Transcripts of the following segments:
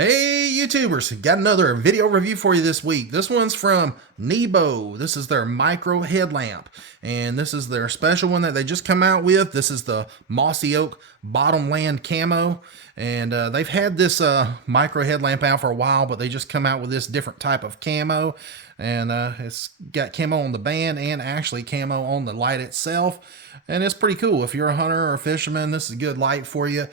Hey YouTubers, got another video review for you this week. This one's from NEBO. This is their MYCRO Headlamp, and this is their special one that they just come out with. This is the Mossy Oak Bottomland Camo, and they've had this MYCRO Headlamp out for a while, but they just come out with this different type of camo, and it's got camo on the band and actually camo on the light itself, and it's pretty cool. If you're a hunter or a fisherman, this is a good light for you,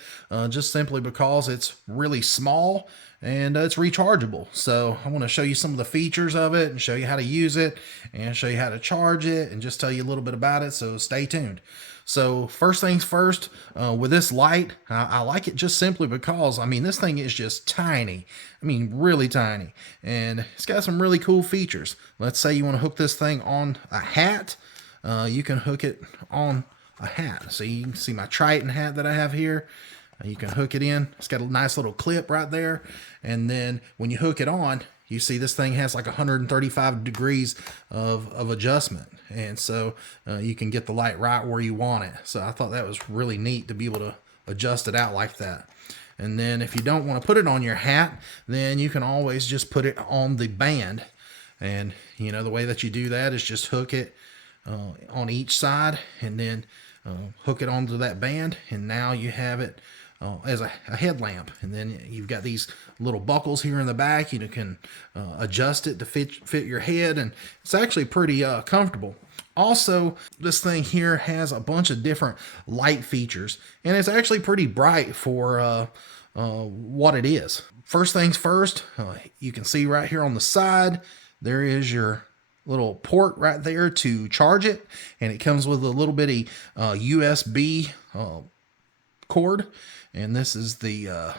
just simply because it's really small and it's rechargeable. So I want to show you some of the features of it and show you how to use it and show you how to charge it and just tell you a little bit about it, so stay tuned. So first things first, with this light, I like it just simply because, I mean, this thing is just tiny. I mean, really tiny. And it's got some really cool features. Let's say you want to hook this thing on a hat. You can hook it on a hat. So you can see my Triton hat that I have here. You can hook it in. It's got a nice little clip right there. And then when you hook it on, you see this thing has like 135 degrees of adjustment. And so you can get the light right where you want it. So I thought that was really neat to be able to adjust it out like that. And then if you don't want to put it on your hat, then you can always just put it on the band. And you know, the way that you do that is just hook it on each side and then hook it onto that band. And now you have it as a headlamp. And then you've got these little buckles here in the back. You can adjust it to fit your head, and it's actually pretty comfortable. Also, this thing here has a bunch of different light features, and it's actually pretty bright for what it is. First things first, you can see right here on the side, there is your little port right there to charge it, and it comes with a little bitty USB cord, and this is the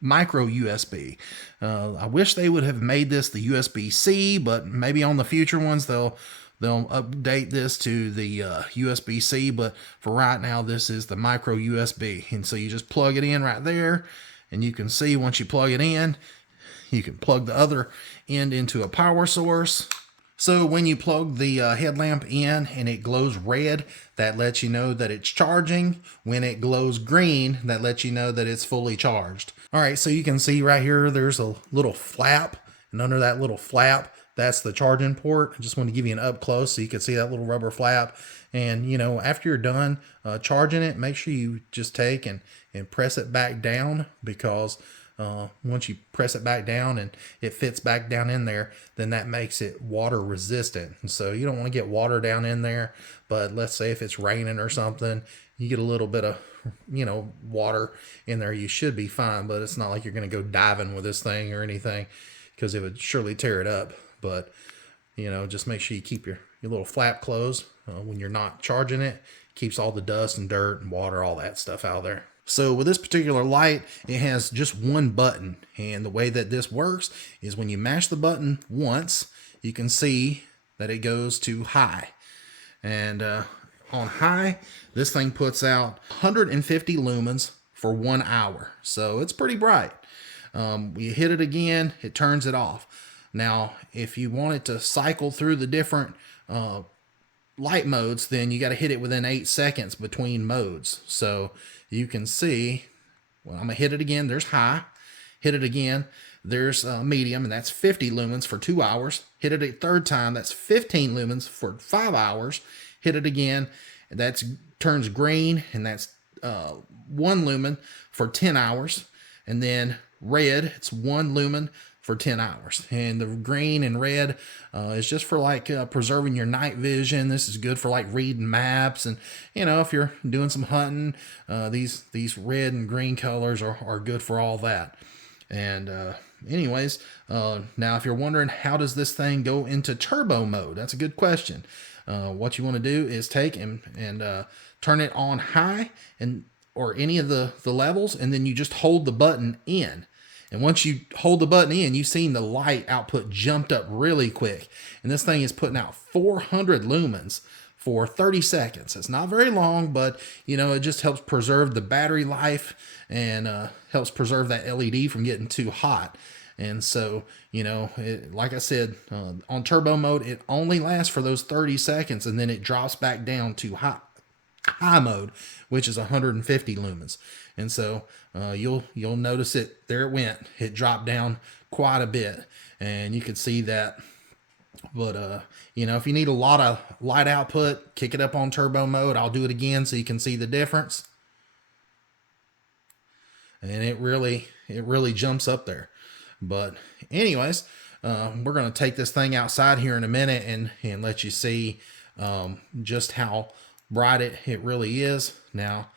micro USB. I wish they would have made this the USB-C, but maybe on the future ones they'll update this to the USB-C, but for right now this is the micro USB. And so you just plug it in right there, and you can see once you plug it in, you can plug the other end into a power source. So when you plug the headlamp in and it glows red, that lets you know that it's charging. When it glows green, that lets you know that it's fully charged. All right, so you can see right here, there's a little flap, and under that little flap, that's the charging port. I just want to give you an up close so you can see that little rubber flap. And you know, after you're done charging it, make sure you just take and press it back down, because once you press it back down and it fits back down in there, then that makes it water resistant. And so you don't want to get water down in there, but let's say if it's raining or something, you get a little bit of, you know, water in there, you should be fine. But it's not like you're going to go diving with this thing or anything, because it would surely tear it up. But you know, just make sure you keep your little flap closed when you're not charging it. Keeps all the dust and dirt and water, all that stuff out of there. So with this particular light, it has just one button, and the way that this works is when you mash the button once, you can see that it goes to high. And on high, this thing puts out 150 lumens for 1 hour. So it's pretty bright. You hit it again, it turns it off. Now, if you want it to cycle through the different light modes, then you got to hit it within 8 seconds between modes. So you can see, well, I'm gonna hit it again, there's high. Hit it again, there's medium, and that's 50 lumens for 2 hours. Hit it a third time, that's 15 lumens for 5 hours. Hit it again, that turns green, and that's 1 lumen for 10 hours. And then red, it's 1 lumen for 10 hours. And the green and red is just for like preserving your night vision. This is good for like reading maps, and you know, if you're doing some hunting, these red and green colors are good for all that. And anyways, now if you're wondering how does this thing go into turbo mode, that's a good question. What you want to do is take and turn it on high, and or any of the levels, and then you just hold the button in. And once you hold the button in, you've seen the light output jumped up really quick. And this thing is putting out 400 lumens for 30 seconds. It's not very long, but you know, it just helps preserve the battery life and helps preserve that LED from getting too hot. And so, you know, like I said, on turbo mode, it only lasts for those 30 seconds, and then it drops back down to high. high mode, which is 150 lumens. And so you'll notice it. There it went. It dropped down quite a bit, and you can see that. But you know, if you need a lot of light output, kick it up on turbo mode. I'll do it again so you can see the difference. And it really jumps up there. But anyways, we're going to take this thing outside here in a minute and let you see just how bright it really is. Now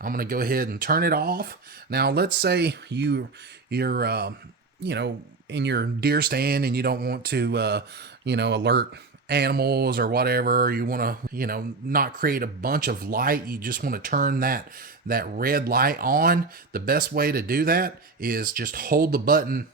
I'm going to go ahead and turn it off. Now let's say you're you know, in your deer stand and you don't want to you know, alert animals or whatever. You want to, you know, not create a bunch of light. You just want to turn that red light on. The best way to do that is just hold the button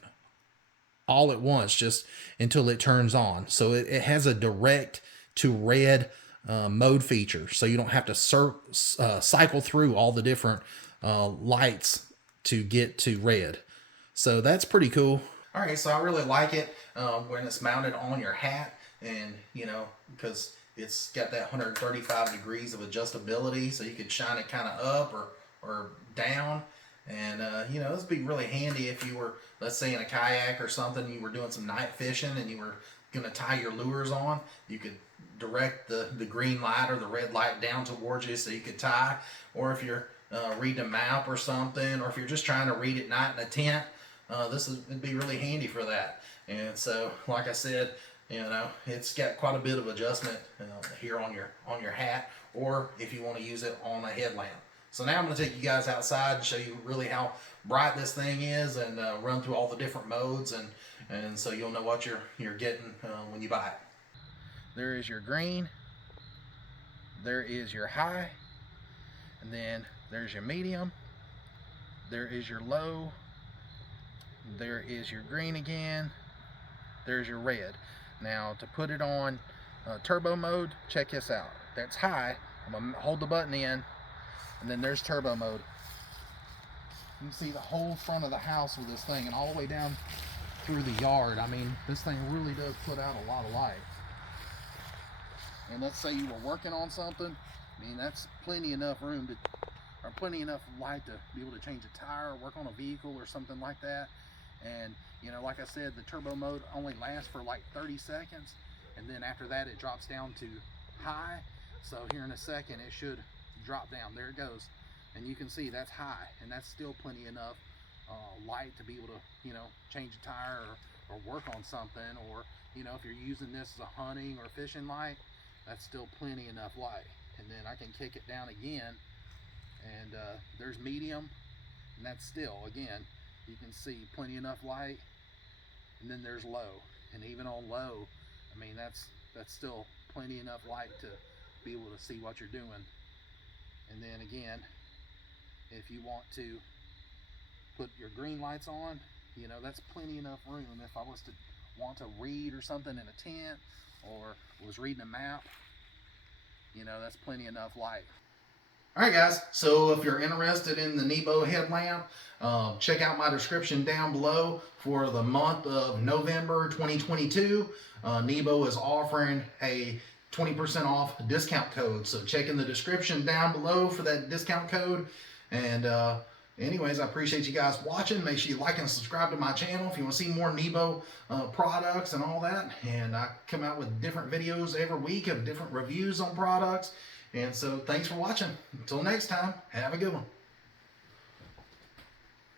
all at once, just until it turns on. So it has a direct to red mode feature, so you don't have to cycle through all the different lights to get to red. So that's pretty cool. All right, so I really like it when it's mounted on your hat, and you know, because it's got that 135 degrees of adjustability, so you could shine it kind of up or down. And you know, this would be really handy if you were, let's say, in a kayak or something, you were doing some night fishing and you were going to tie your lures on. You could direct the green light or the red light down towards you so you could tie. Or if you're reading a map or something, or if you're just trying to read at night in a tent, it'd be really handy for that. And so, like I said, you know, it's got quite a bit of adjustment here on your hat, or if you want to use it on a headlamp. So now I'm going to take you guys outside and show you really how bright this thing is, and run through all the different modes, and so you'll know what you're getting when you buy it. There is your green, there is your high, and then there's your medium, there is your low, there is your green again, there's your red. Now to put it on turbo mode, check this out. That's high. I'm going to hold the button in, and then there's turbo mode. You can see the whole front of the house with this thing, and all the way down through the yard. I mean, this thing really does put out a lot of light. And let's say you were working on something, I mean, that's plenty enough room to, or plenty enough light to be able to change a tire or work on a vehicle or something like that. And you know, like I said, the turbo mode only lasts for like 30 seconds, and then after that it drops down to high. So here in a second it should drop down. There it goes, and you can see that's high, and that's still plenty enough light to be able to, you know, change a tire or work on something. Or you know, if you're using this as a hunting or fishing light, that's still plenty enough light. And then I can kick it down again, and there's medium, and that's still, again, you can see plenty enough light. And then there's low, and even on low, I mean, that's still plenty enough light to be able to see what you're doing. And then again, if you want to put your green lights on, you know, that's plenty enough room. If I was to want to read or something in a tent, or was reading a map, you know, that's plenty enough light. All right, guys, so if you're interested in the NEBO headlamp, check out my description down below. For the month of November 2022, NEBO is offering a 20% off discount code. So check in the description down below for that discount code. And anyways, I appreciate you guys watching. Make sure you like and subscribe to my channel if you want to see more NEBO products and all that. And I come out with different videos every week of different reviews on products. And so thanks for watching. Until next time, have a good one.